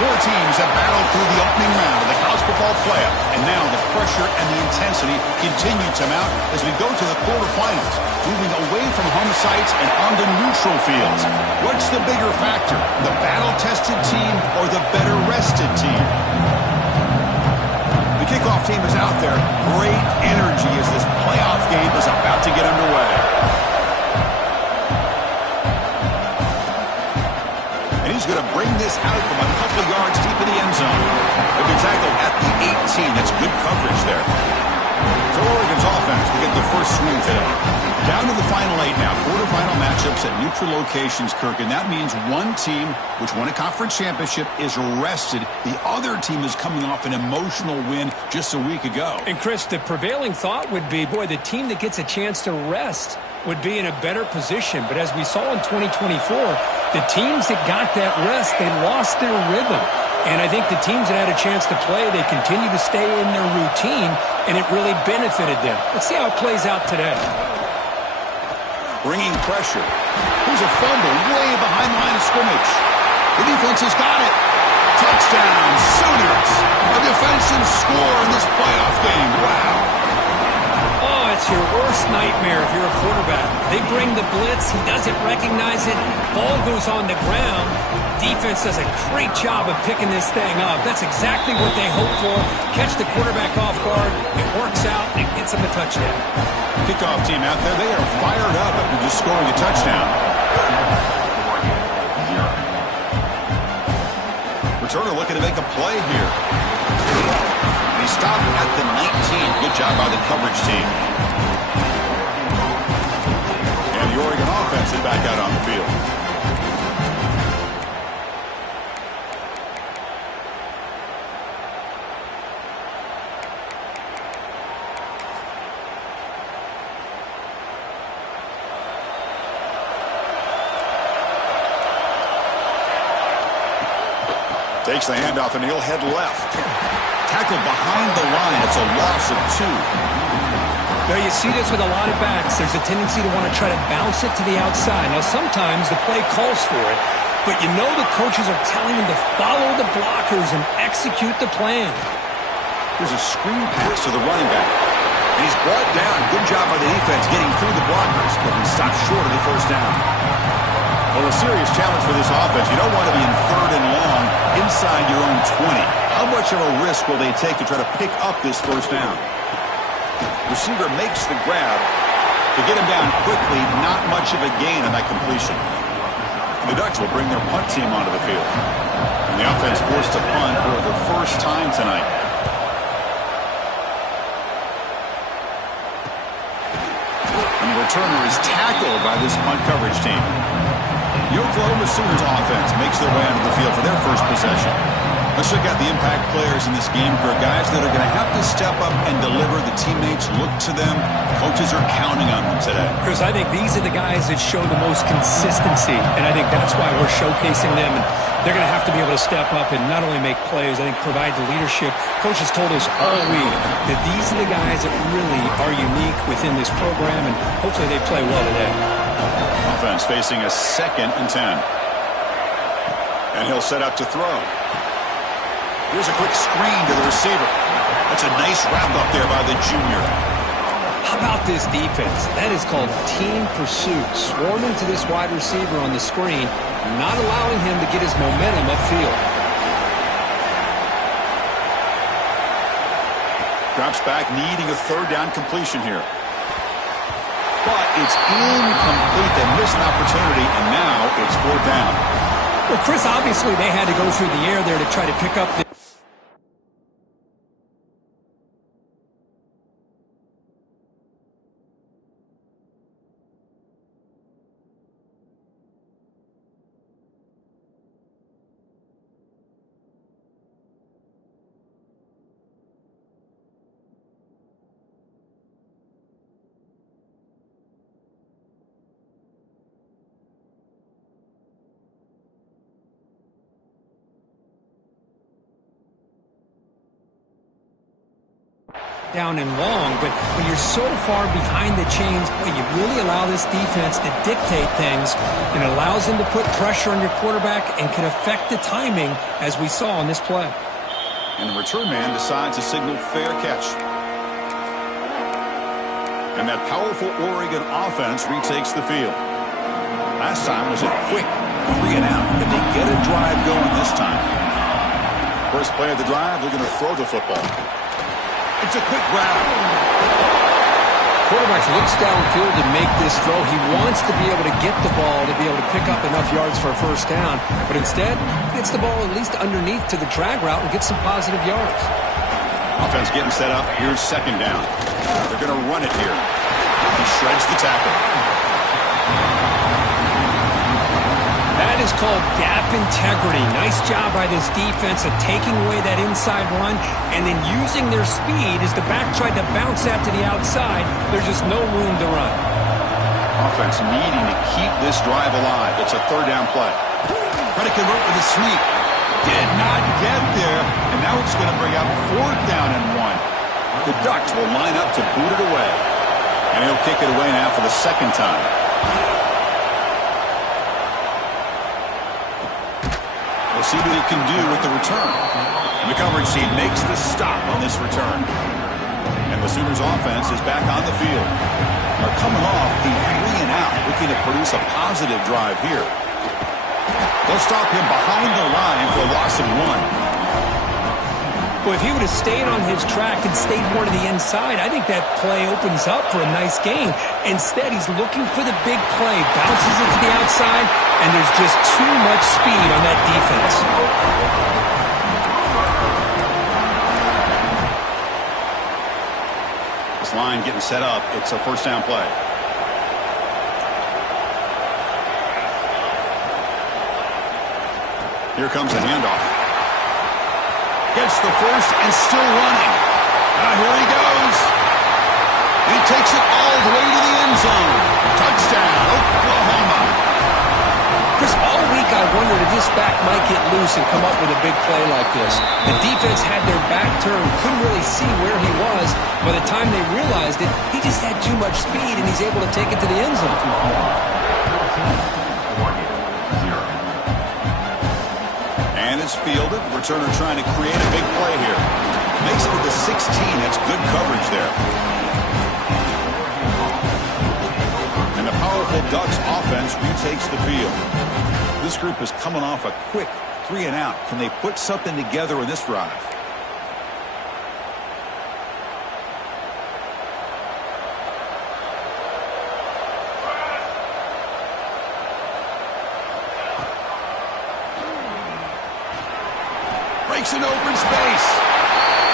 Four teams have battled through the opening round of the college football playoff, and now the pressure and the intensity continue to mount as we go to the quarterfinals, moving away from home sites and onto neutral fields. What's the bigger factor, the battle-tested team or the better-rested team? The kickoff team is out there. Great energy as this playoff game is about to get underway. And he's going to bring this out from a couple yards deep in the end zone. He'll be tackled at the 18. That's good coverage there. So Oregon's offense will get the first swing today. Down to the final 8 now. Quarterfinal matchups at neutral locations, Kirk. And that means one team, which won a conference championship, is rested. The other team is coming off an emotional win just a week ago. And, Chris, the prevailing thought would be, boy, the team that gets a chance to rest would be in a better position. But as we saw in 2024, the teams that got that rest, they lost their rhythm. And I think the teams that had a chance to play, they continue to stay in their routine, and it really benefited them. Let's see how it plays out today. Bringing pressure. Here's a fumble way behind the line of scrimmage. The defense has got it. Touchdown, Sooners. A defensive score in this playoff game. Wow. Oh, it's your worst nightmare if you're a quarterback. They bring the blitz. He doesn't recognize it. Ball goes on the ground. Defense does a great job of picking this thing up. That's exactly what they hope for. Catch the quarterback off guard. It works out. It gets them a touchdown. Kickoff team out there, they are fired up after just scoring a touchdown. Returner looking to make a play here. And he stopped at the 19. Good job by the coverage team. And the Oregon offense is back out on the field. Takes the handoff and he'll head left. Tackled behind the line. It's a loss of 2. Now you see this with a lot of backs. There's a tendency to want to try to bounce it to the outside. Now sometimes the play calls for it, but you know the coaches are telling them to follow the blockers and execute the plan. There's a screen pass to the running back. And he's brought down. Good job by the defense getting through the blockers, but he stopped short of the first down. Well, a serious challenge for this offense. You don't want to be in 3rd and long inside your own 20. How much of a risk will they take to try to pick up this first down? Receiver makes the grab. To get him down quickly, not much of a gain on that completion. The Ducks will bring their punt team onto the field. And the offense forced to punt for the first time tonight. And the returner is tackled by this punt coverage team. The Oklahoma Sooners offense makes their way onto the field for their first possession. Let's check out the impact players in this game for guys that are going to have to step up and deliver. The teammates look to them. Coaches are counting on them today. Chris, I think these are the guys that show the most consistency, and I think that's why we're showcasing them. And they're going to have to be able to step up and not only make plays, I think provide the leadership. Coach has told us all week that these are the guys that really are unique within this program, and hopefully they play well today. Offense facing a 2nd and 10. And he'll set up to throw. Here's a quick screen to the receiver. That's a nice wrap up there by the junior. How about this defense? That is called team pursuit. Swarming to this wide receiver on the screen, not allowing him to get his momentum upfield. Drops back, needing a 3rd down completion here. But it's incomplete. They missed an opportunity, and now it's 4th down. Well, Chris, obviously they had to go through the air there to try to pick up the down and long, but when you're so far behind the chains, boy, you really allow this defense to dictate things, and it allows them to put pressure on your quarterback and can affect the timing, as we saw in this play. And the return man decides to signal fair catch. And that powerful Oregon offense retakes the field. Last time was a quick 3 and out. Can they get a drive going this time? First play of the drive, they're going to throw the football. It's a quick grab. Quarterback looks downfield to make this throw. He wants to be able to get the ball to be able to pick up enough yards for a first down, but instead gets the ball at least underneath to the drag route and gets some positive yards. Offense getting set up. Here's second down. They're going to run it here. He shreds the tackle. That is called gap integrity. Nice job by this defense of taking away that inside run and then using their speed as the back tried to bounce that to the outside. There's just no room to run. Offense needing to keep this drive alive. It's a third down play. Try to convert with a sweep. Did not get there, and now it's going to bring up fourth down and 1. The Ducks will line up to boot it away. And he'll kick it away now for the second time. We'll see what he can do with the return. And the coverage team makes the stop on this return. And the Sooners offense is back on the field. They're coming off the 3 and out, looking to produce a positive drive here. They'll stop him behind the line for a loss of 1. Well, if he would have stayed on his track and stayed more to the inside, I think that play opens up for a nice gain. Instead, he's looking for the big play, bounces it to the outside, and there's just too much speed on that defense. This line getting set up. It's a first down play. Here comes the handoff. Gets the first and still running. Here he goes. He takes it all the way to the end zone. Touchdown, Oklahoma. Chris, all week I wondered if this back might get loose and come up with a big play like this. The defense had their back turned, couldn't really see where he was. By the time they realized it, he just had too much speed, and he's able to take it to the end zone. Fielded. Returner trying to create a big play here. Makes it to the 16. That's good coverage there. And the powerful Ducks offense retakes the field. This group is coming off a quick 3 and out. Can they put something together in this drive? Breaks an open space.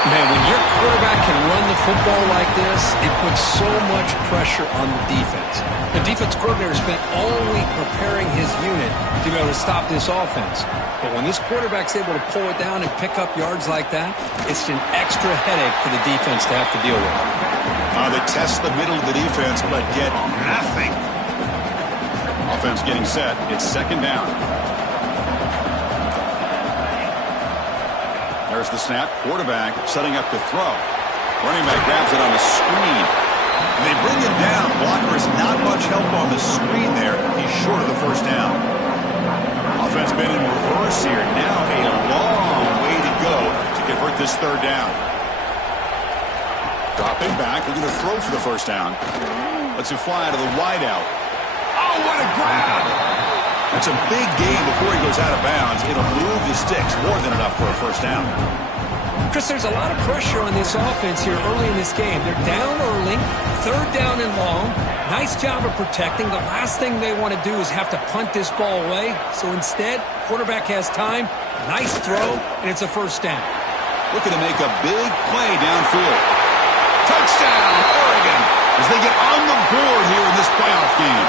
Man, when your quarterback can run the football like this, it puts so much pressure on the defense. The defense coordinator spent all week preparing his unit to be able to stop this offense. But when this quarterback's able to pull it down and pick up yards like that, it's an extra headache for the defense to have to deal with. They test the middle of the defense, but get nothing. Offense getting set. It's second down. There's the snap. Quarterback setting up to throw. Running back grabs it on the screen. And they bring him down. Blocker is not much help on the screen there. He's short of the first down. Offense been in reverse here. Now a long way to go to convert this third down. Dropping back. We're going to throw for the first down. Lets him fly to the wideout. Oh, what a grab! That's a big gain before he goes out of bounds. It'll move the sticks more than enough for a first down. Chris, there's a lot of pressure on this offense here early in this game. They're down early, third down and long. Nice job of protecting. The last thing they want to do is have to punt this ball away. So instead, quarterback has time, nice throw, and it's a first down. Looking to make a big play downfield. Touchdown, Oregon, as they get on the board here in this playoff game.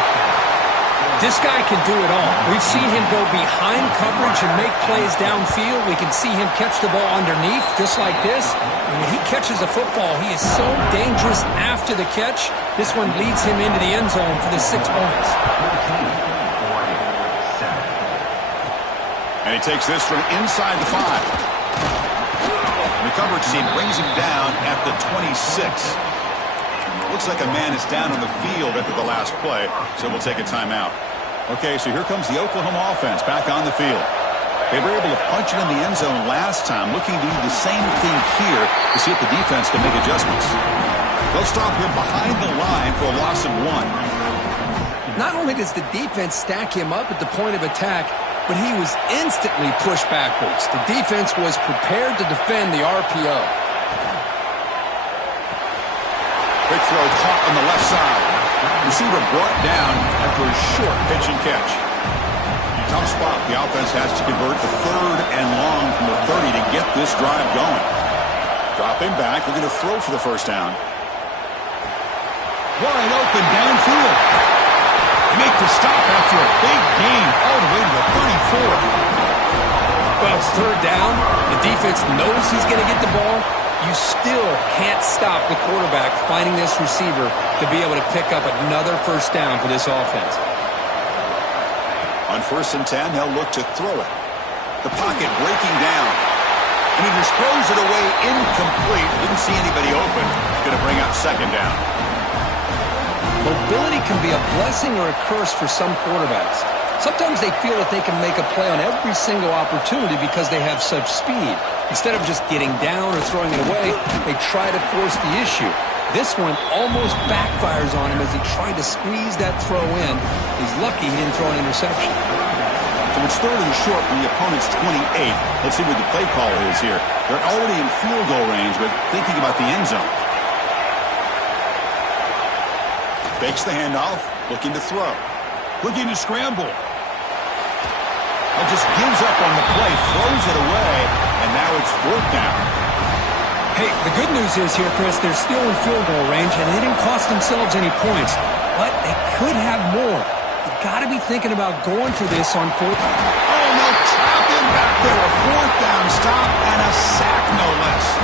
This guy can do it all. We've seen him go behind coverage and make plays downfield. We can see him catch the ball underneath, just like this. And when he catches a football, he is so dangerous after the catch. This one leads him into the end zone for the 6 points. And he takes this from inside the 5. The coverage team brings him down at the 26. Looks like a man is down on the field after the last play, so we'll take a timeout. Okay, so here comes the Oklahoma offense back on the field. They were able to punch it in the end zone last time, looking to do the same thing here to see if the defense can make adjustments. They'll stop him behind the line for a loss of 1. Not only does the defense stack him up at the point of attack, but he was instantly pushed backwards. The defense was prepared to defend the RPO. Quick throw caught on the left side. Receiver brought down after a short pitch and catch. Tough spot. The offense has to convert the 3rd and long from the 30 to get this drive going. Dropping back, looking to throw for the first down. Wide open downfield. Make the stop after a big gain all the way to the 34. Well, it's 3rd down. The defense knows he's going to get the ball. You still can't stop the quarterback finding this receiver to be able to pick up another first down for this offense. On 1st and 10, they'll look to throw it. The pocket breaking down. And he just throws it away incomplete. Didn't see anybody open. Going to bring up 2nd down. Mobility can be a blessing or a curse for some quarterbacks. Sometimes they feel that they can make a play on every single opportunity because they have such speed. Instead of just getting down or throwing it away, they try to force the issue. This one almost backfires on him as he tried to squeeze that throw in. He's lucky he didn't throw an interception. So it's 3rd and short from the opponent's 28. Let's see what the play call is here. They're already in field goal range, but thinking about the end zone. Fakes the handoff, looking to throw. Looking to scramble. And just gives up on the play, throws it away, and now it's 4th down. Hey, the good news is here, Chris, they're still in field goal range, and they didn't cost themselves any points. But they could have more. You've got to be thinking about going for this on 4th. Oh, no, trap him back there. A 4th down stop and a sack, no less.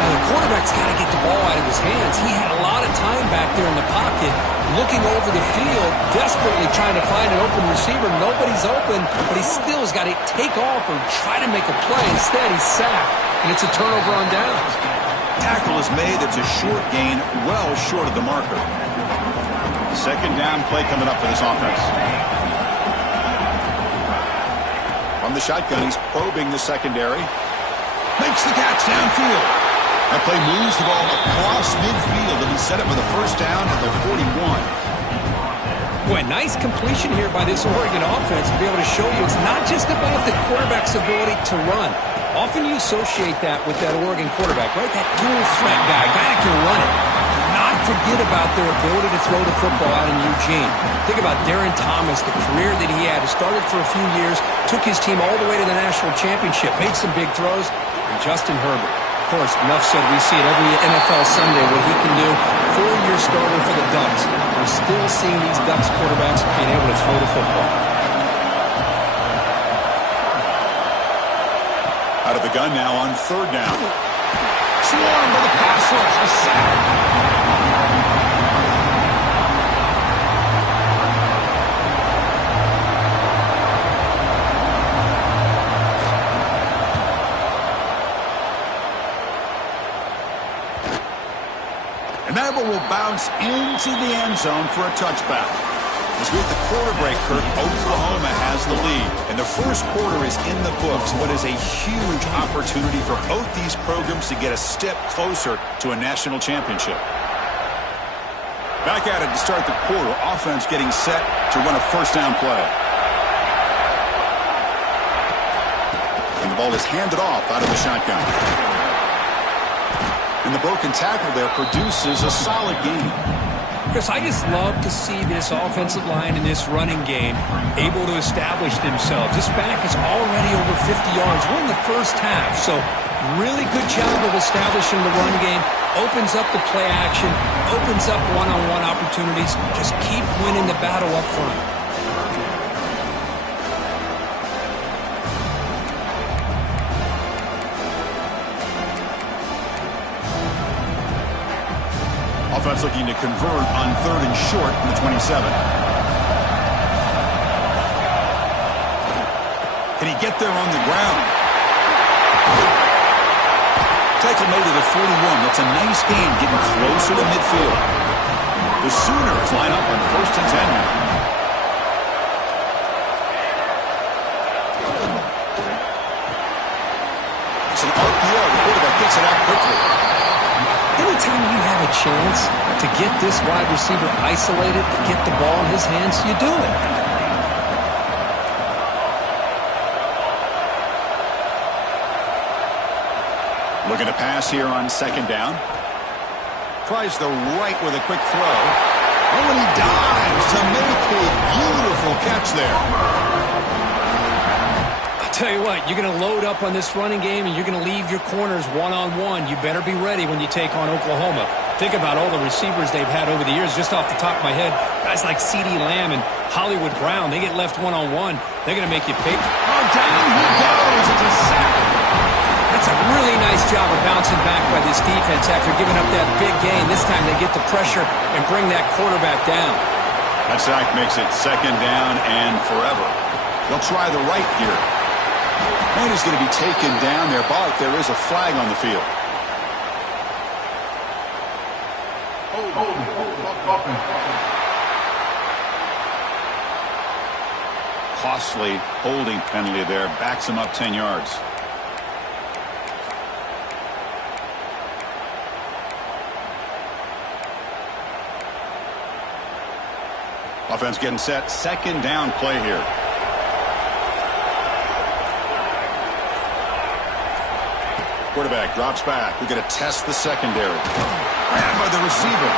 Now, the quarterback's got to get the ball out of his hands. He had a lot of time back there in the pocket, looking over the field, desperately trying to find an open receiver. Nobody's open, but he still has got to take off or try to make a play. Instead, he's sacked, and it's a turnover on downs. Tackle is made. It's a short gain, well short of the marker. 2nd down play coming up for this offense. From the shotgun, he's probing the secondary. Makes the catch downfield. That play moves the ball across midfield, and he set it with a first down at the 41. Boy, nice completion here by this Oregon offense to be able to show you it's not just about the quarterback's ability to run. Often you associate that with that Oregon quarterback, right? That dual threat guy that can run it. Do not forget about their ability to throw the football out in Eugene. Think about Darren Thomas, the career that he had. He started for a few years, took his team all the way to the national championship, made some big throws, and Justin Herbert. Of course, enough said, we see it every NFL Sunday what he can do. 4-year starter for the Ducks. We're still seeing these Ducks quarterbacks being able to throw the football. Out of the gun now on 3rd down. Swarmed by the pass rush. A sack. And that one will bounce into the end zone for a touchback. As with the quarter break, Kirk, Oklahoma has the lead. And the first quarter is in the books. What is a huge opportunity for both these programs to get a step closer to a national championship. Back at it to start the quarter. Offense getting set to run a first down play. And the ball is handed off out of the shotgun. And the broken tackle there produces a solid gain. Chris, I just love to see this offensive line in this running game able to establish themselves. This back is already over 50 yards. We're in the first half, so really good job of establishing the run game. Opens up the play action, opens up one-on-one opportunities. Just keep winning the battle up front. Offense looking to convert on 3rd and short from the 27. Can he get there on the ground? Tackle made it at 41. That's a nice gain, getting closer to midfield. The Sooners line up on 1st and 10 now. It's an RPO. The quarterback gets it out quickly. Anytime you have a chance to get this wide receiver isolated, to get the ball in his hands, you do it. Looking to pass here on 2nd down. Tries the right with a quick throw. Oh, and he dives to make a beautiful catch there. I'll tell you what, you're going to load up on this running game and you're going to leave your corners one-on-one. You better be ready when you take on Oklahoma. Think about all the receivers they've had over the years. Just off the top of my head, guys like CeeDee Lamb and Hollywood Brown, they get left one-on-one. They're going to make you pay. Oh, down he goes. It's a sack. That's a really nice job of bouncing back by this defense after giving up that big gain. This time they get the pressure and bring that quarterback down. That sack makes it 2nd down and forever. They'll try the right here. And he's going to be taken down there, but there is a flag on the field. Costly holding penalty there. Backs him up 10 yards. Offense getting set. 2nd down play here. Quarterback drops back. We're going to test the secondary. Grabbed by the receiver.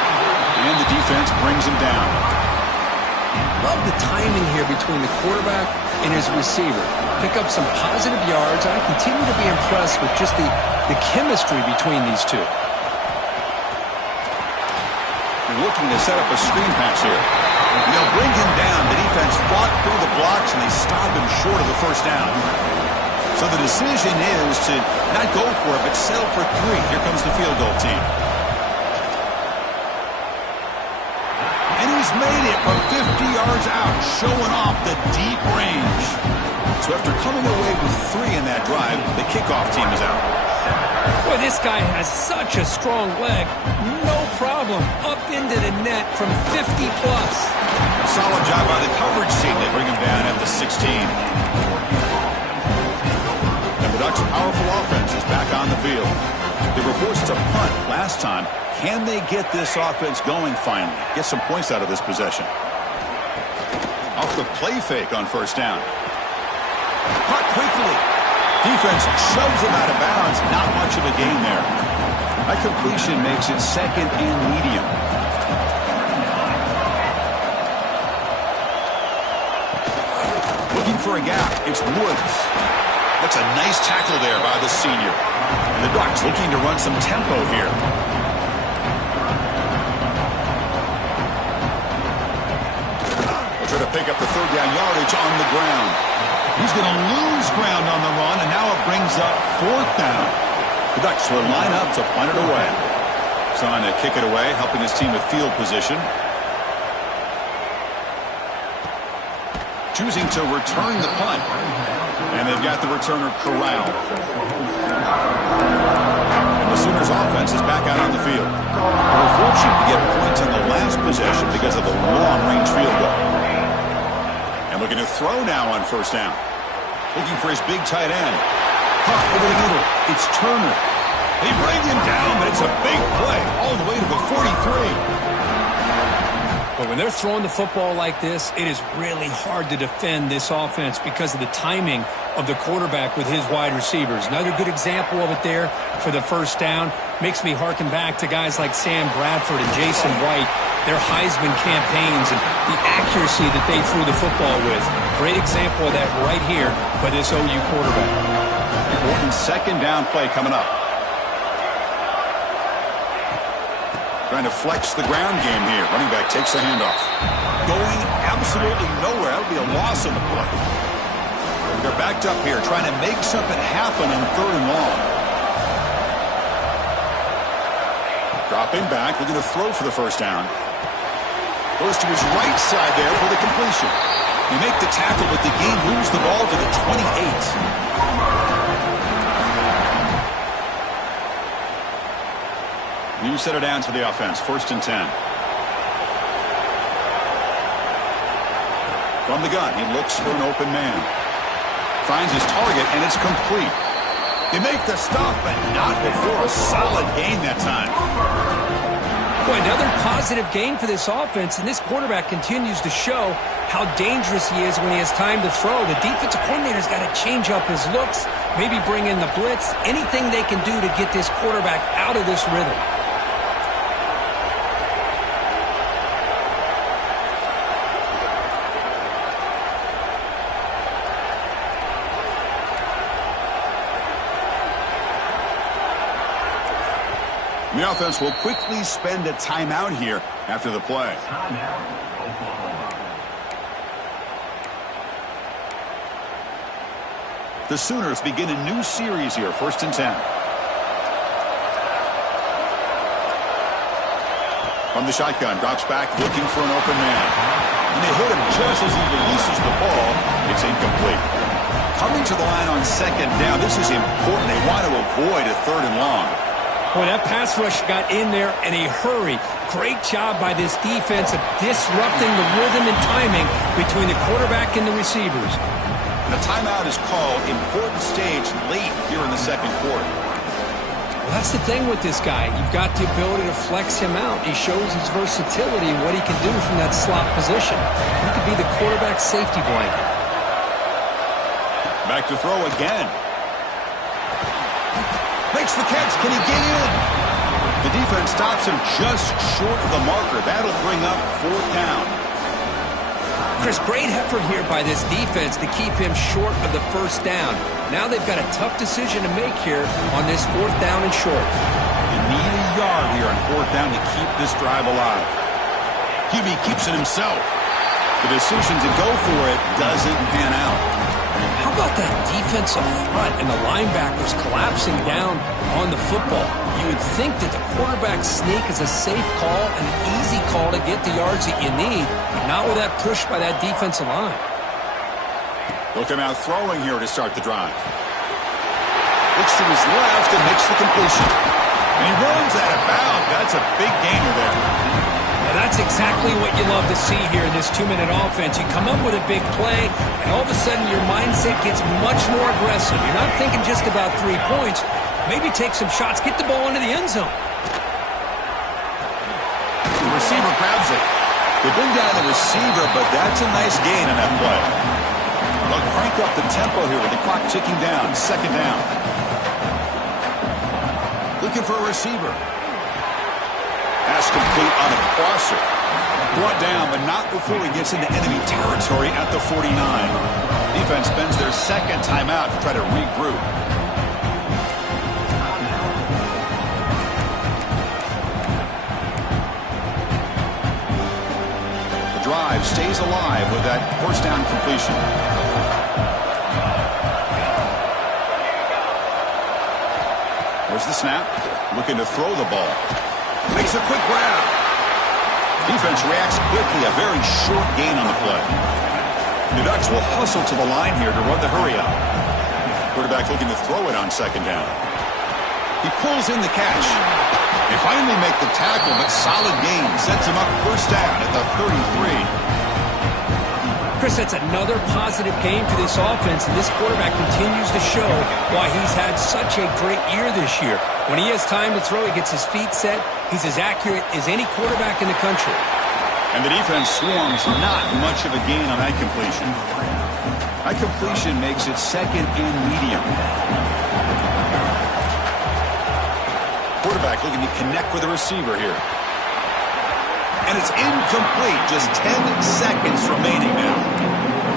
And the defense brings him down. Love the timing here between the quarterback and his receiver. Pick up some positive yards. I continue to be impressed with just the chemistry between these two. Looking to set up a screen pass here. They'll bring him down. The defense fought through the blocks, and they stop him short of the 1st down. So the decision is to not go for it, but settle for 3. Here comes the field goal team. And he's made it from 50 yards out, showing off the deep range. So after coming away with 3 in that drive, the kickoff team is out. Boy, this guy has such a strong leg. No problem. Up into the net from 50-plus. Solid job by the coverage team. They bring him down at the 16. And the Ducks' powerful offense is back on the field. They were forced to punt last time. Can they get this offense going finally? Get some points out of this possession. Off the play fake on 1st down. Caught quickly. Defense shoves him out of bounds. Not much of a gain there. That completion makes it 2nd and medium. Looking for a gap. It's Woods. That's a nice tackle there by the senior. And the Ducks looking to run some tempo here. They'll try to pick up the 3rd down yardage on the ground. He's going to lose ground on the run, and now it brings up 4th down. The Ducks will line up to punt it away. Trying to kick it away, helping his team with field position. Choosing to return the punt. And they've got the returner corralled. And the Sooners offense is back out on the field. They were fortunate to get points on the last possession because of the long-range field goal. And looking to throw now on 1st down. Looking for his big tight end. Caught over the middle. It's Turner. They bring him down, but it's a big play all the way to the 43. But when they're throwing the football like this, it is really hard to defend this offense because of the timing of the quarterback with his wide receivers. Another good example of it there for the 1st down. Makes me harken back to guys like Sam Bradford and Jason White, their Heisman campaigns and the accuracy that they threw the football with. Great example of that right here by this OU quarterback. Important 2nd down play coming up. Trying to flex the ground game here. Running back takes the handoff. Going absolutely nowhere. That would be a loss on the play. They're backed up here trying to make something happen on 3rd and long. Dropping back, looking to throw for the 1st down. Goes to his right side there for the completion. They make the tackle, but the game moves the ball to the 28. set her down to the offense. 1st and 10. From the gun, he looks for an open man. Finds his target, and it's complete. They make the stop, but not before a solid gain that time. Boy, another positive game for this offense, and this quarterback continues to show how dangerous he is when he has time to throw. The defensive coordinator's got to change up his looks, maybe bring in the blitz, anything they can do to get this quarterback out of this rhythm. The offense will quickly spend a timeout here after the play. The Sooners begin a new series here. 1st and 10. From the shotgun, drops back looking for an open man. And they hit him just as he releases the ball. It's incomplete. Coming to the line on 2nd down. This is important. They want to avoid a 3rd and long. Boy, that pass rush got in there in a hurry. Great job by this defense of disrupting the rhythm and timing between the quarterback and the receivers. And a timeout is called. Important stage late here in the 2nd quarter. Well, that's the thing with this guy. You've got the ability to flex him out. He shows his versatility and what he can do from that slot position. He could be the quarterback safety blanket. Back to throw again. Makes the catch. Can he get in? The defense stops him just short of the marker. That'll bring up 4th down. Chris, great effort here by this defense to keep him short of the 1st down. Now they've got a tough decision to make here on this 4th down and short. You need a yard here on 4th down to keep this drive alive. QB keeps it himself. The decision to go for it doesn't pan out. How about that defensive front and the linebackers collapsing down on the football? You would think that the quarterback sneak is a safe call and an easy call to get the yards that you need, but not with that push by that defensive line. He'll come out throwing here to start the drive. Looks to his left and makes the completion. And he runs out of bounds. That's a big gainer there. Now that's exactly what you love to see here in this 2-minute offense. You come up with a big play, and all of a sudden your mindset gets much more aggressive. You're not thinking just about 3 points. Maybe take some shots, get the ball into the end zone. The receiver grabs it. They bring down the receiver, but that's a nice gain on that play. They'll crank up the tempo here with the clock ticking down. 2nd down. Looking for a receiver. Pass complete on a crosser. Brought down, but not before he gets into enemy territory at the 49. Defense spends their 2nd timeout to try to regroup. The drive stays alive with that 1st down completion. There's the snap. Looking to throw the ball. Makes a quick grab. Defense reacts quickly. A very short gain on the play. The Ducks will hustle to the line here to run the hurry up. Quarterback looking to throw it on 2nd down. He pulls in the catch. They finally make the tackle, but solid gain sets him up 1st down at the 33. Chris, that's another positive game for this offense, and this quarterback continues to show why he's had such a great year this year. When he has time to throw, he gets his feet set. He's as accurate as any quarterback in the country. And the defense swarms not much of a gain on that completion. That completion makes it 2nd and medium. Quarterback looking to connect with the receiver here. And it's incomplete. Just 10 seconds remaining now.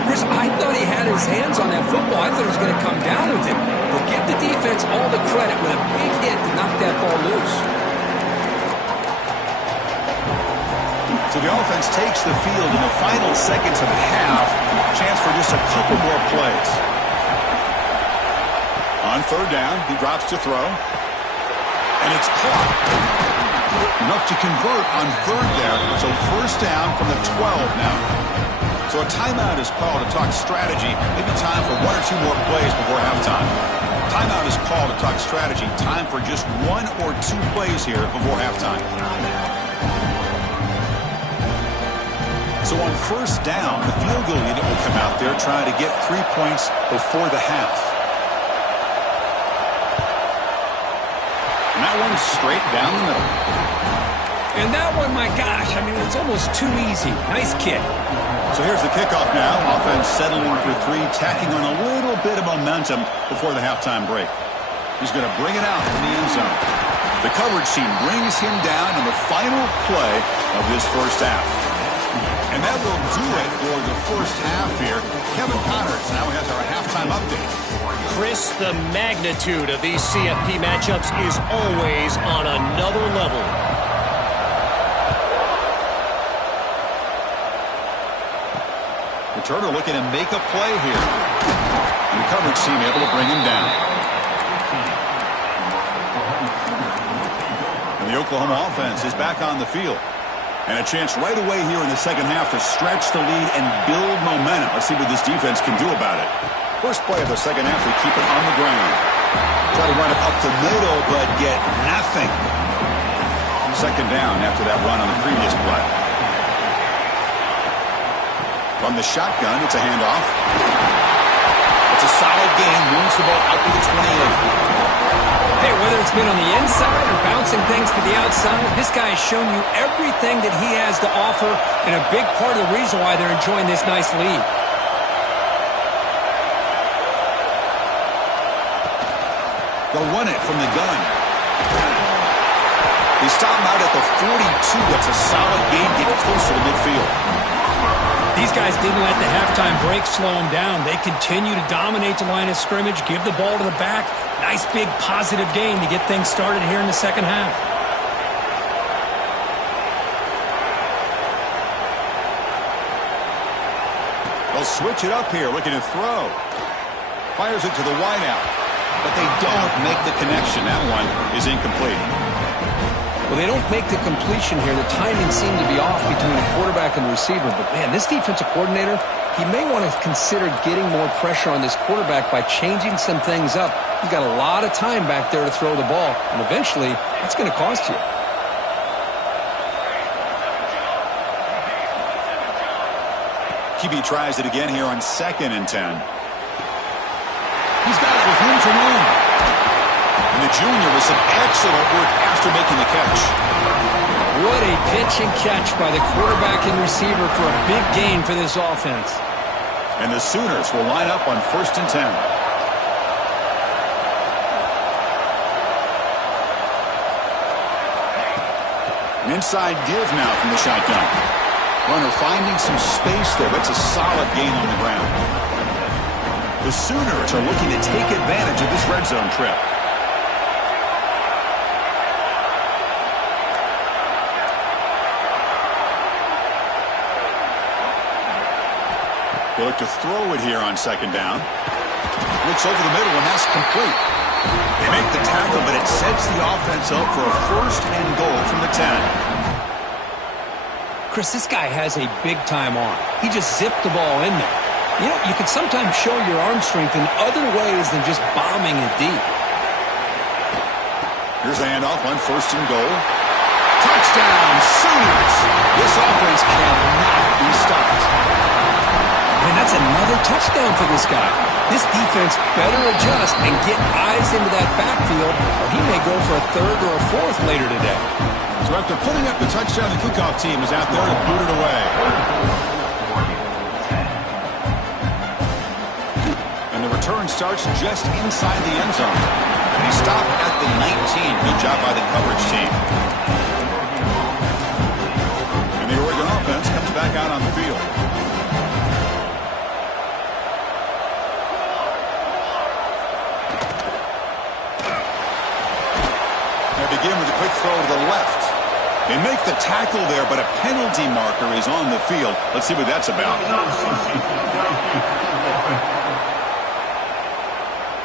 Chris, I thought he had his hands on that football. I thought he was going to come down with it. But give the defense all the credit with a big hit to knock that ball loose. So the offense takes the field in the final seconds of the half. Chance for just a couple more plays. On 3rd down, he drops to throw. And it's caught. Enough to convert on 3rd there. So 1st down from the 12 now. So a timeout is called to talk strategy. Maybe time for one or two more plays before halftime. Timeout is called to talk strategy. Time for just one or two plays here before halftime. So on first down, the field goal unit will come out there trying to get 3 points before the half. And that one's straight down the middle. And that one, my gosh, I mean, it's almost too easy. Nice kick. So here's the kickoff now. Offense settling for three, tacking on a little bit of momentum before the halftime break. He's going to bring it out in the end zone. The coverage team brings him down in the final play of this first half. And that will do it for the first half here. Kevin Connors now has our halftime update. Chris, the magnitude of these CFP matchups is always on another level. Turner looking to make a play here. And the coverage team able to bring him down. And the Oklahoma offense is back on the field. And a chance right away here in the second half to stretch the lead and build momentum. Let's see what this defense can do about it. First play of the second half, they keep it on the ground. Try to run it up the middle, but get nothing. Second down after that run on the previous play. From the shotgun, it's a handoff. It's a solid gain. Moves the ball out to the 28. Hey, whether it's been on the inside or bouncing things to the outside, this guy has shown you everything that he has to offer, and a big part of the reason why they're enjoying this nice lead. They'll run it from the gun. They stop him out at the 42. That's a solid gain. Get closer to midfield. These guys didn't let the halftime break slow them down. They continue to dominate the line of scrimmage, give the ball to the back. Nice big positive gain to get things started here in the second half. They'll switch it up here, looking to throw. Fires it to the wideout, but they don't make the connection. That one is incomplete. Well, they don't make the completion here. The timing seemed to be off between the quarterback and the receiver. But, man, this defensive coordinator, he may want to consider getting more pressure on this quarterback by changing some things up. He's got a lot of time back there to throw the ball, and eventually that's going to cost you. QB tries it again here on 2nd and 10. He's got it with room to run. And the junior with some excellent work after making the catch. What a pitch and catch by the quarterback and receiver for a big gain for this offense. And the Sooners will line up on 1st and 10. An inside give now from the shotgun. Runner finding some space there. That's a solid gain on the ground. The Sooners are looking to take advantage of this red zone trip. They look to throw it here on 2nd down. Looks over the middle, and that's complete. They make the tackle, but it sets the offense up for a 1st and goal from the 10. Chris, this guy has a big-time arm. He just zipped the ball in there. You know, you can sometimes show your arm strength in other ways than just bombing it deep. Here's the handoff on 1st and goal. Touchdown, Sooners! This offense cannot be stopped. And that's another touchdown for this guy. This defense better adjust and get eyes into that backfield, or he may go for a 3rd or a 4th later today. So after putting up the touchdown, the kickoff team is out there to boot it away. And the return starts just inside the end zone. He stopped at the 19. Good job by the coverage team. And the Oregon offense comes back out on the field. Begin with a quick throw to the left. They make the tackle there, but a penalty marker is on the field. Let's see what that's about.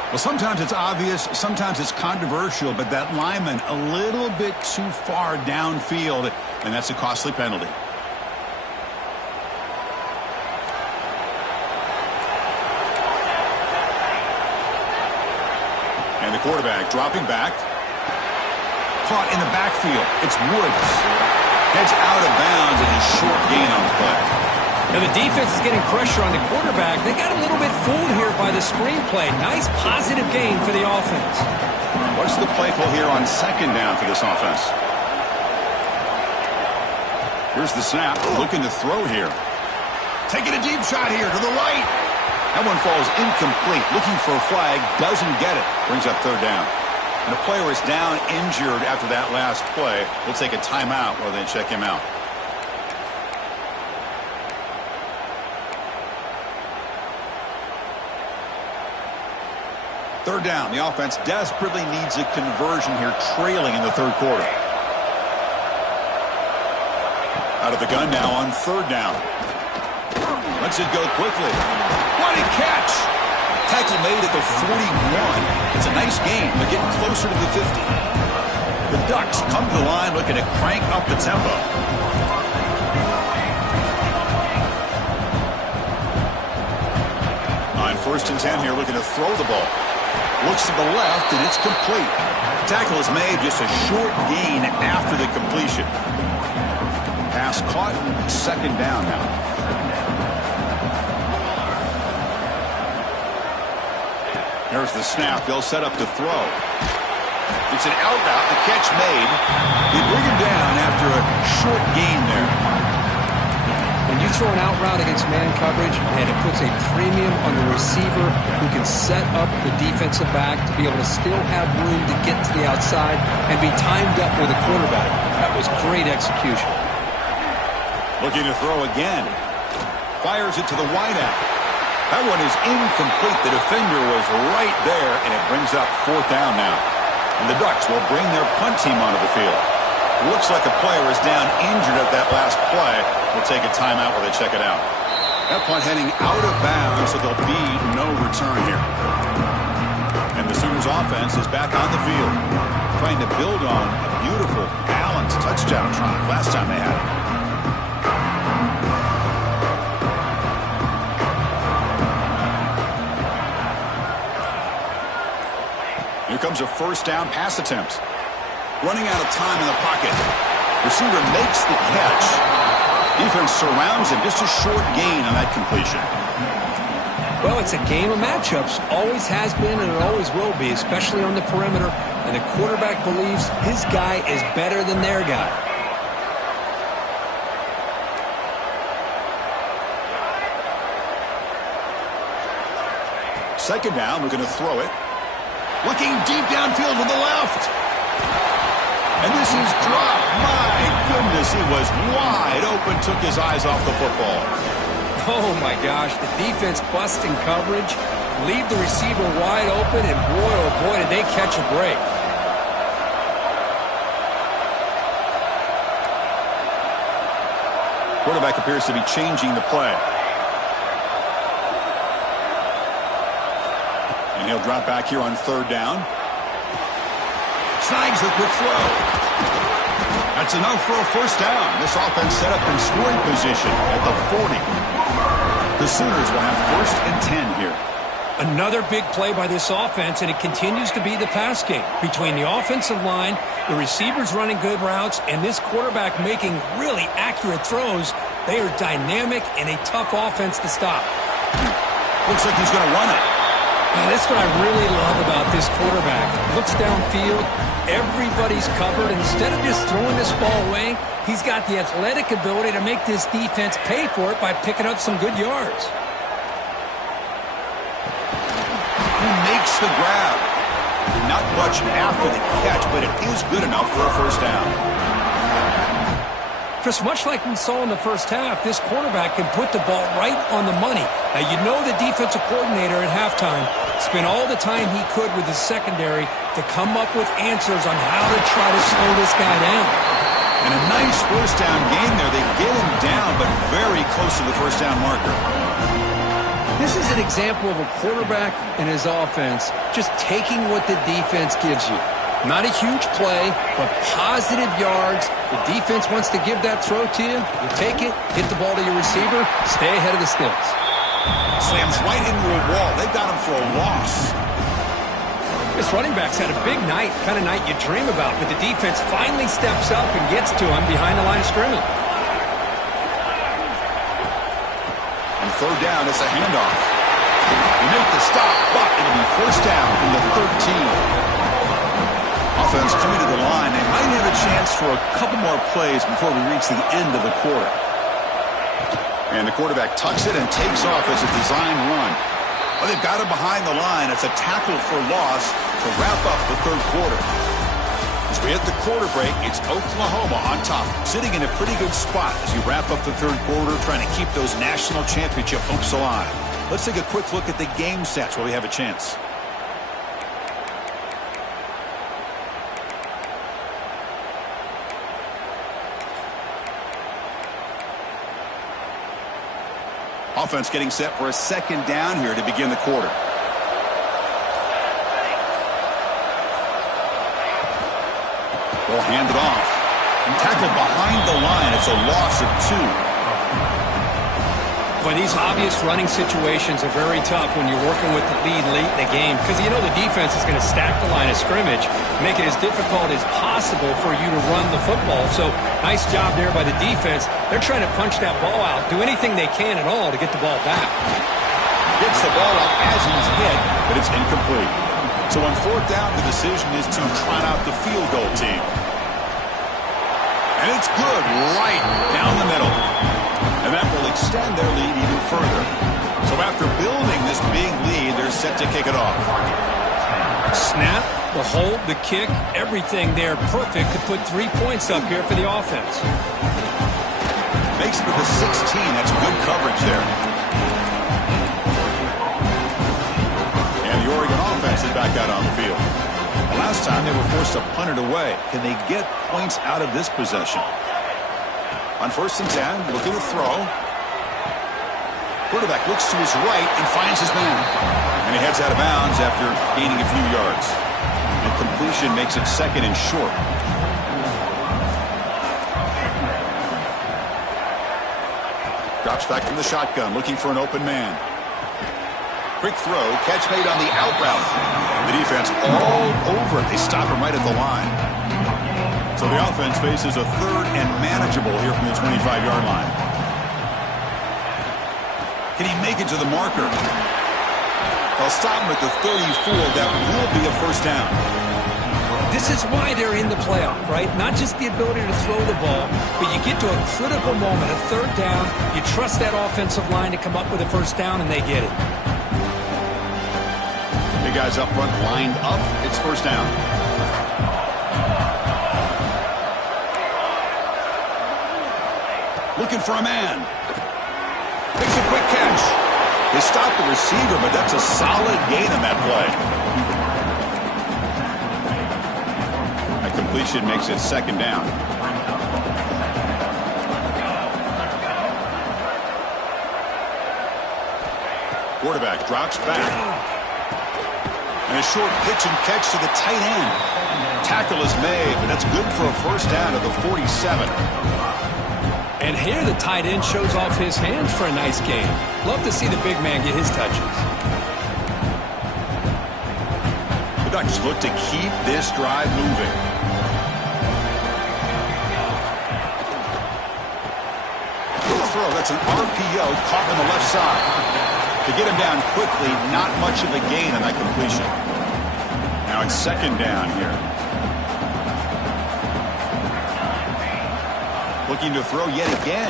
Well, sometimes it's obvious, sometimes it's controversial, but that lineman a little bit too far downfield, and that's a costly penalty. And the quarterback dropping back. Caught in the backfield. It's Woods. Heads out of bounds as a short gain on the play. Now the defense is getting pressure on the quarterback. They got a little bit fooled here by the screenplay. Nice positive gain for the offense. What's the play call here on second down for this offense? Here's the snap. Looking to throw here. Taking a deep shot here to the right. That one falls incomplete. Looking for a flag. Doesn't get it. Brings up third down. And the player is down injured after that last play. We'll take a timeout while they check him out. Third down. The offense desperately needs a conversion here, trailing in the third quarter. Out of the gun now on third down. Lets it go quickly. What a catch! Tackle made at the 41. It's a nice game. They're getting closer to the 50. The Ducks come to the line looking to crank up the tempo. On 1st and 10 here, looking to throw the ball. Looks to the left, and it's complete. Tackle is made, just a short gain after the completion. Pass caught, second down now. There's the snap. They'll set up to throw. It's an out route. The catch made. They bring him down after a short gain there. When you throw an out route against man coverage, and it puts a premium on the receiver who can set up the defensive back to be able to still have room to get to the outside and be timed up with a quarterback. That was great execution. Looking to throw again. Fires it to the wideout. That one is incomplete. The defender was right there, and it brings up fourth down now. And the Ducks will bring their punt team onto the field. Looks like a player is down injured at that last play. We'll take a timeout while they check it out. That punt heading out of bounds, so there'll be no return here. And the Sooners offense is back on the field, trying to build on a beautiful, balanced touchdown try last time they had it. Here comes a first down pass attempt. Running out of time in the pocket. Receiver makes the catch. Defense surrounds him. Just a short gain on that completion. Well, it's a game of matchups. Always has been and it always will be, especially on the perimeter. And the quarterback believes his guy is better than their guy. Second down, we're going to throw it. Looking deep downfield to the left. And this is dropped. My goodness, he was wide open, took his eyes off the football. Oh, my gosh. The defense busting coverage, leave the receiver wide open, and boy, oh boy, did they catch a break. Quarterback appears to be changing the play. And he'll drop back here on third down. Snags the quick throw. That's enough for a first down. This offense set up in scoring position at the 40. The Sooners will have 1st and 10 here. Another big play by this offense, and it continues to be the pass game. Between the offensive line, the receivers running good routes, and this quarterback making really accurate throws, they are dynamic and a tough offense to stop. Looks like he's going to run it. That's what I really love about this quarterback. Looks downfield, everybody's covered. Instead of just throwing this ball away, he's got the athletic ability to make this defense pay for it by picking up some good yards. He makes the grab. Not much after the catch, but it is good enough for a first down. Chris, much like we saw in the first half, this quarterback can put the ball right on the money. Now, you know the defensive coordinator at halftime spent all the time he could with the secondary to come up with answers on how to try to slow this guy down. And a nice first down game there. They get him down, but very close to the first down marker. This is an example of a quarterback and his offense just taking what the defense gives you. Not a huge play, but positive yards. The defense wants to give that throw to you. You take it, hit the ball to your receiver, stay ahead of the sticks. Slams right into a wall. They got him for a loss. This running back's had a big night, kind of night you dream about, but the defense finally steps up and gets to him behind the line of scrimmage. On third down, it's a handoff. They make the stop, but it'll be first down from the 13. Offense coming to the line. They might have a chance for a couple more plays before we reach the end of the quarter. And the quarterback tucks it and takes off as a design run. Well, they've got him behind the line. It's a tackle for loss to wrap up the third quarter. As we hit the quarter break, it's Oklahoma on top, sitting in a pretty good spot as you wrap up the third quarter, trying to keep those national championship hopes alive. Let's take a quick look at the game stats while we have a chance. Offense getting set for a second down here to begin the quarter. Ball handed off. And tackled behind the line. It's a loss of 2. But these obvious running situations are very tough when you're working with the lead late in the game, because you know the defense is going to stack the line of scrimmage, make it as difficult as possible for you to run the football. So nice job there by the defense. They're trying to punch that ball out, do anything they can at all to get the ball back. Gets the ball out as he's hit, but it's incomplete. So on fourth down, the decision is to trot out the field goal team. And it's good right down the middle. And that will extend their lead even further. So after building this big lead, they're set to kick it off. Snap, the hold, the kick, everything there perfect to put 3 points up here for the offense. Makes it to the 16. That's good coverage there. And the Oregon offense is back out on the field. Last time they were forced to punt it away. Can they get points out of this possession? On first and 10, looking to throw. Quarterback looks to his right and finds his man. And he heads out of bounds after gaining a few yards. And completion makes it second and short. Drops back from the shotgun, looking for an open man. Quick throw, catch made on the out route. The defense all over it. They stop him right at the line. So the offense faces a third and manageable here from the 25-yard line. Can he make it to the marker? They'll stop him at the 34. That will be a first down. This is why they're in the playoff, right? Not just the ability to throw the ball, but you get to a critical moment, a third down. You trust that offensive line to come up with a first down, and they get it. Big guys up front lined up. It's first down. Looking for a man. Makes a quick catch. They stop the receiver, but that's a solid gain on that play. That completion makes it second down. Quarterback drops back. And a short pitch and catch to the tight end. Tackle is made, but that's good for a first down at the 47. And here the tight end shows off his hands for a nice game. Love to see the big man get his touches. The Ducks look to keep this drive moving. Good throw. That's an RPO caught on the left side. To get him down quickly, not much of a gain on that completion. Now it's second down here. Looking to throw yet again.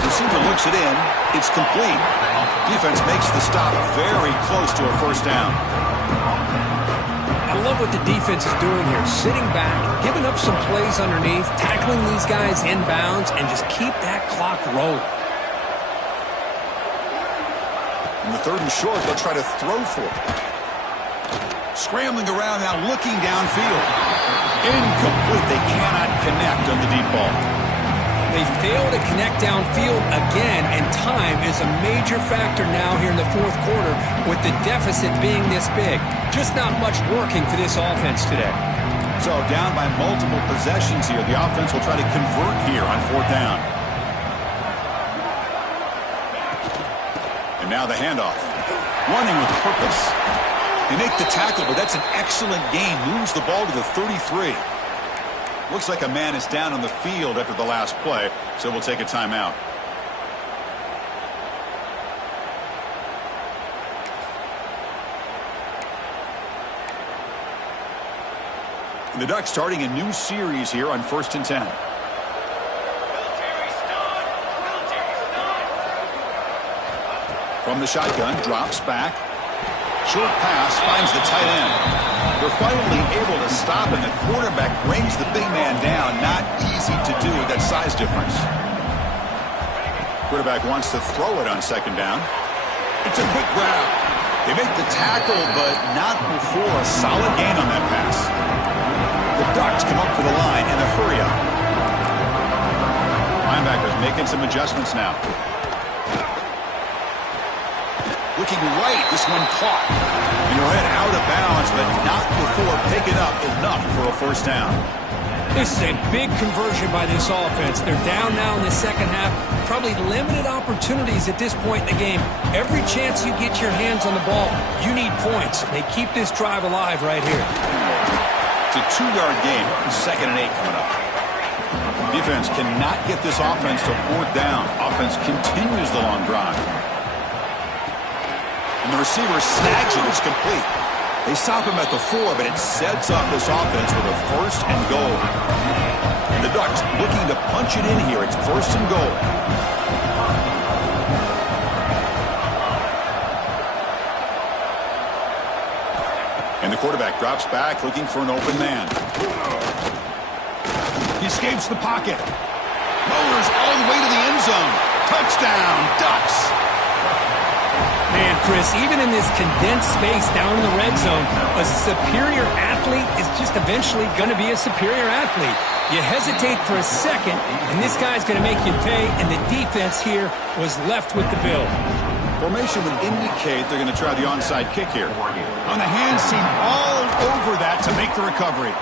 Receiver looks it in. It's complete. Defense makes the stop very close to a first down. I love what the defense is doing here. Sitting back, giving up some plays underneath, tackling these guys inbounds, and just keep that clock rolling. In the third and short, they'll try to throw for it. Scrambling around now, looking downfield. Incomplete. They cannot connect on the deep ball. They fail to connect downfield again, and time is a major factor now here in the fourth quarter with the deficit being this big. Just not much working for this offense today. So down by multiple possessions here. The offense will try to convert here on fourth down. And now the handoff. Running with purpose. They make the tackle, but that's an excellent gain. Moves the ball to the 33. Looks like a man is down on the field after the last play, so we'll take a timeout. And the Ducks starting a new series here on 1st and 10. From the shotgun, drops back. Short pass, finds the tight end. They're finally able to stop, and the quarterback brings the big man down. Not easy to do with that size difference. Quarterback wants to throw it on 2nd down. It's a quick grab. They make the tackle, but not before a solid gain on that pass. The Ducks come up to the line in a hurry-up. Linebackers making some adjustments now. Looking right, this one caught. And he'll head out of bounds, but not before picking up enough for a 1st down. This is a big conversion by this offense. They're down now in the 2nd half. Probably limited opportunities at this point in the game. Every chance you get your hands on the ball, you need points. They keep this drive alive right here. It's a 2-yard gain. 2nd and 8 coming up. Defense cannot get this offense to 4th down. Offense continues the long drive. And the receiver snags it. It's complete. They stop him at the 4, but it sets up this offense with a 1st and goal. And the Ducks looking to punch it in here. It's 1st and goal. And the quarterback drops back, looking for an open man. He escapes the pocket. Motors all the way to the end zone. Touchdown, Ducks. Man, Chris, even in this condensed space down in the red zone, a superior athlete is just eventually going to be a superior athlete. You hesitate for a second, and this guy's going to make you pay, and the defense here was left with the bill. Formation would indicate they're going to try the onside kick here. On the hands team all over that to make the recovery.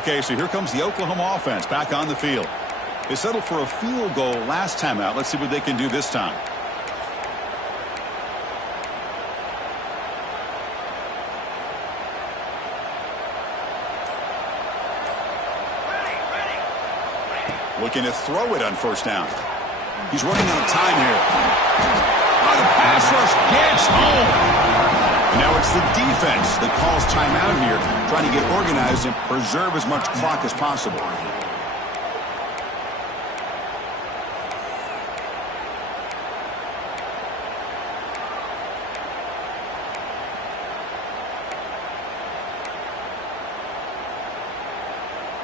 Okay, so here comes the Oklahoma offense back on the field. They settled for a field goal last time out. Let's see what they can do this time. Looking to throw it on 1st down. He's running out of time here. Oh, the pass rush gets home. And now it's the defense that calls timeout here, trying to get organized and preserve as much clock as possible.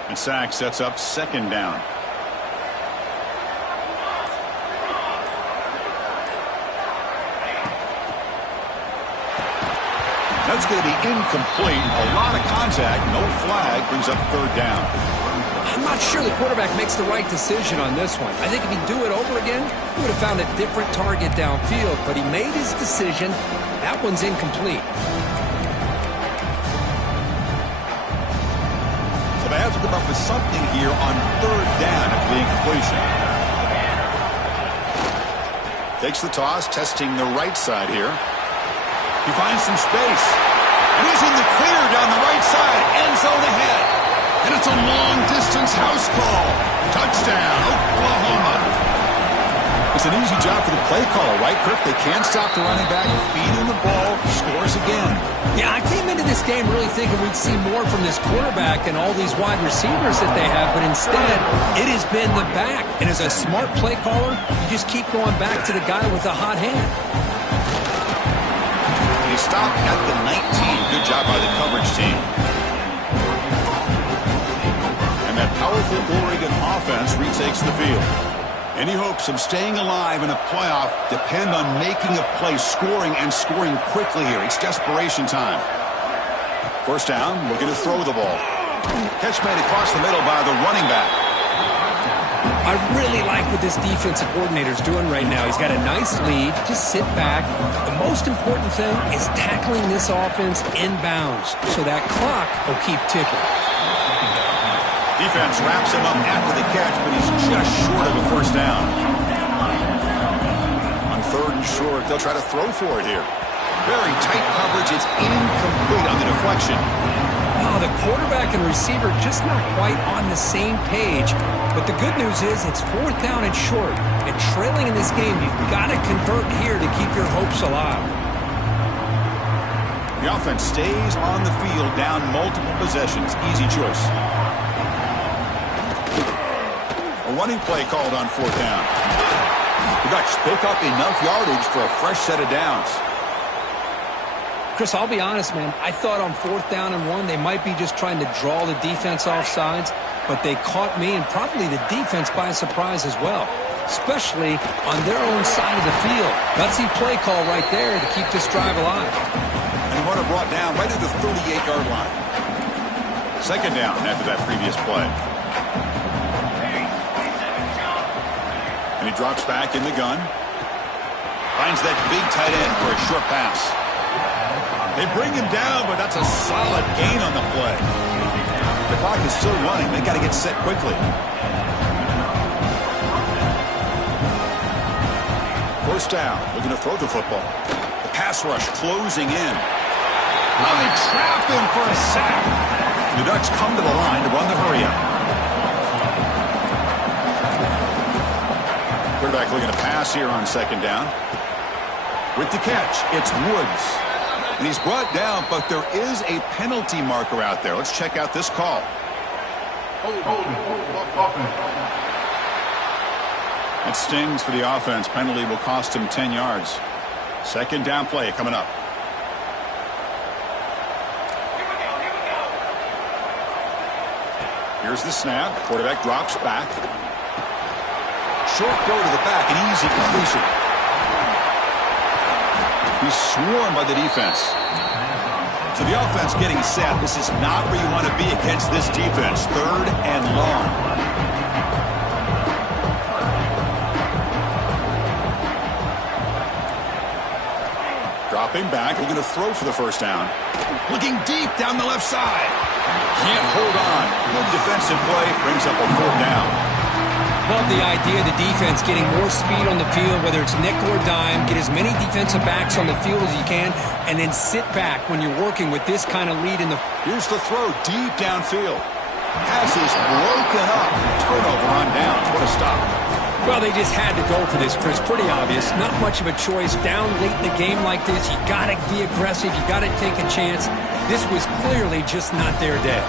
And Sack sets up 2nd down. That's going to be incomplete. A lot of contact, no flag, brings up 3rd down. I'm not sure the quarterback makes the right decision on this one. I think if he'd do it over again, he would have found a different target downfield, but he made his decision. That one's incomplete. So they have to come up with something here on 3rd down after the incompletion. Takes the toss, testing the right side here. He finds some space. And he's in the clear down the right side. End zone ahead. And it's a long-distance house call. Touchdown, Oklahoma. It's an easy job for the play caller, right, Kirk? They can't stop the running back. Feed him the ball. Scores again. Yeah, I came into this game really thinking we'd see more from this quarterback and all these wide receivers that they have, but instead, it has been the back. And as a smart play caller, you just keep going back to the guy with the hot hand. Stopped at the 19. Good job by the coverage team. And that powerful Oregon offense retakes the field. Any hopes of staying alive in a playoff depend on making a play, scoring, and scoring quickly here. It's desperation time. 1st down, looking to throw the ball. Catch made across the middle by the running back. I really like what this defensive coordinator is doing right now. He's got a nice lead. Just sit back. The most important thing is tackling this offense inbounds so that clock will keep ticking. Defense wraps him up after the catch, but he's just short of a 1st down. On short. They'll try to throw for it here. Very tight coverage. It's incomplete on the deflection. Oh, the quarterback and receiver just not quite on the same page. But the good news is it's 4th down and short. And trailing in this game, you've got to convert here to keep your hopes alive. The offense stays on the field down multiple possessions. Easy choice. A running play called on 4th down. The Ducks pick up enough yardage for a fresh set of downs. Chris, I'll be honest, man. I thought on 4th down and 1, they might be just trying to draw the defense off sides, but they caught me and probably the defense by surprise as well, especially on their own side of the field. Gutsy play call right there to keep this drive alive. And runner brought down right at the 38-yard line. 2nd down after that previous play. And he drops back in the gun. Finds that big tight end for a short pass. They bring him down, but that's a solid gain on the play. The clock is still running. They got to get set quickly. 1st down. Looking to throw the football. The pass rush closing in. Oh, they trap him for a sack. The Ducks come to the line to run the hurry-up. Quarterback looking to pass here on 2nd down. With the catch, it's Woods. And he's brought down, but there is a penalty marker out there. Let's check out this call. That stings for the offense. Penalty will cost him 10 yards. 2nd down play coming up. Here's the snap. Quarterback drops back. Short throw to the back, an easy completion. He's swarmed by the defense. So the offense getting set. This is not where you want to be against this defense. 3rd and long. Dropping back. We're going to throw for the 1st down. Looking deep down the left side. Can't hold on. Good defensive play. Brings up a 4th down. Love the idea of the defense getting more speed on the field, whether it's nickel or dime, get as many defensive backs on the field as you can, and then sit back when you're working with this kind of lead in the... Here's the throw deep downfield. Pass is broken up. Turnover on downs. What a stop. Well, they just had to go for this, Chris. Pretty obvious. Not much of a choice. Down late in the game like this, you got to be aggressive. You got to take a chance. This was clearly just not their day.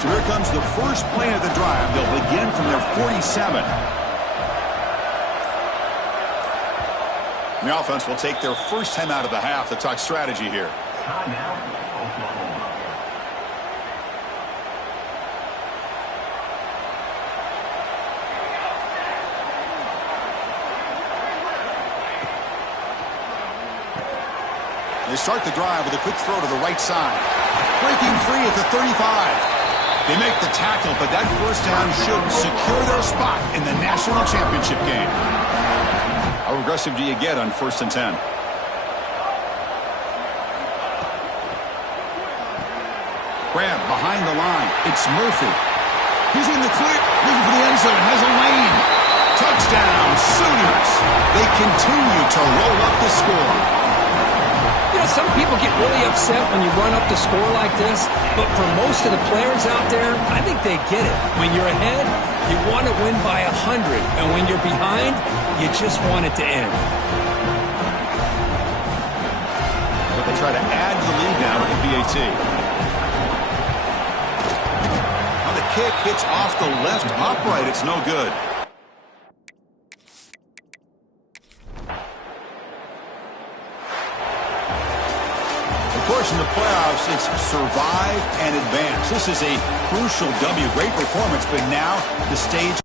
So here comes the first play of the drive. They'll begin from their 47. The offense will take their first time out of the half to talk strategy here. They start the drive with a quick throw to the right side. Breaking free at the 35. They make the tackle, but that 1st down should secure their spot in the national championship game. How aggressive do you get on 1st and 10? Grab behind the line. It's Murphy. He's in the clear. Looking for the end zone. Has a lane. Touchdown, Sooners. They continue to roll up the score. You know, some people get really upset when you run up the score like this, but for most of the players out there, I think they get it. When you're ahead, you want to win by 100, and when you're behind, you just want it to end. But they try to add to the lead now with the PAT. Now the kick hits off the left upright. It's no good. Of course, in the playoffs, it's survive and advance. This is a crucial W. Great performance, but now the stage